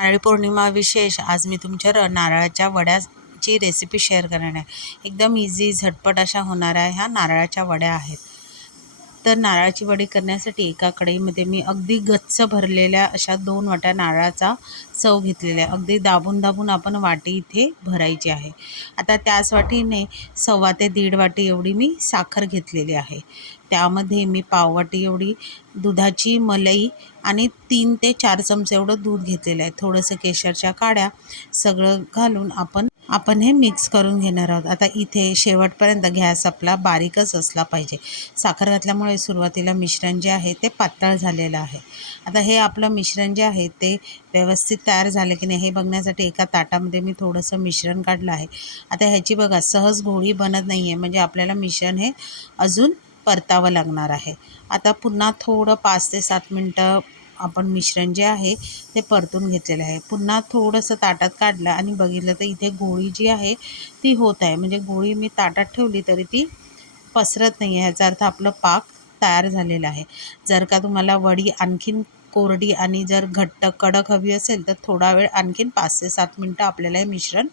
नारळी पौर्णिमा विशेष आज मी तुमच्या नारळाच्या वड्याची रेसिपी शेअर करणार आहे। एकदम इझी झटपट अशा होणाऱ्या ह्या नारळाच्या वड्या आहेत। तर नारळाची वडी करण्यासाठी एका कढईमध्ये मी अगदी गच्च भरलेल्या अशा 2 वाट्या नारळाचा चव घेतलेला आहे। अगदी दाबून दाबून आपण वाटी इथे भरायची आहे। आता त्याच वाटीने 1.25 ते 1.5 वाटी एवढी मी साखर घेतलेली आहे। त्यामध्ये मी पाव वाटी एवढी दुधाची मलाई आणि 3 ते 4 चमचे एवढं दूध घेतलेलं आहे। थोडंसं केशरच्या काड्या सगळं घालून आपण हे मिक्स करून घेणार आहोत। आता इथे शेवटपर्यंत गॅस आपला बारीकच असला पाहिजे। साखर घातल्यामुळे सुरुवातीला मिश्रण जे आहे ते पातळ झालेलं आहे। आता हे आपलं मिश्रण जे आहे ते व्यवस्थित तयार झालं की नाही हे बघण्यासाठी एका ताटामध्ये मी थोडंसं मिश्रण काढलं आहे। आता ह्याची बघा सहज गोळी बनत नाही आहे, म्हणजे आपल्याला मिश्रण हे अजून परतावं लागणार आहे। आता पुन्हा थोडं 5 ते 7 मिनटं आपण मिश्रण जे आहे ते परतून घेतलेलं आहे। पुन्हा थोडंसं ताटात काढलं आणि बघितलं तर इथे गोळी जी आहे ती होत आहे, म्हणजे गोळी मी ताटात ठेवली तरी ती पसरत नाही आहे। ह्याचा अर्थ आपलं पाक तयार झालेला आहे। जर का तुम्हाला वडी आणखीन कोरडी आणि जर घट्ट कडक हवी असेल तर थोडा वेळ आणखीन 5 ते 7 मिनटं आपल्याला हे मिश्रण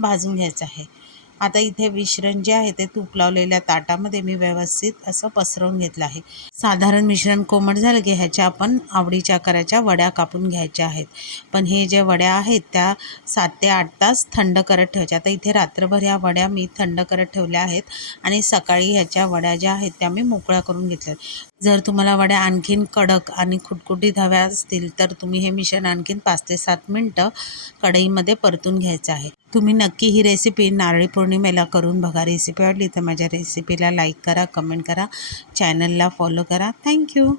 भाजून घ्यायचं आहे। आता इथे मिश्रण जे आहे ते तूप लावलेल्या ताटामध्ये मी व्यवस्थित असं पसरवून घेतलं आहे। साधारण मिश्रण कोमट झालं की ह्याच्या आपण आवडीच्या आकाराच्या वड्या कापून घ्यायच्या आहेत। पण हे जे वड्या आहेत त्या 7 ते 8 तास थंड करत ठेवायच्या। आता इथे रात्रभर ह्या वड्या मी थंड करत ठेवल्या आहेत आणि सकाळी ह्याच्या वड्या ज्या आहेत त्या मी मोकळ्या करून घेतल्या। जर तुम्हाला वड्या आणखीन कडक आणि खुटखुटीत हव्या असतील तर तुम्ही हे मिश्रण आणखीन 5 ते 7 मिनटं कढईमध्ये परतून घ्यायचं आहे। तुम्ही नक्की ही रेसिपी नारळी पौर्णिमेला करून बघा। रेसिपी आवडली तर माझ्या रेसिपीला लाईक करा, कमेंट करा, चॅनलला फॉलो करा। थँक्यू।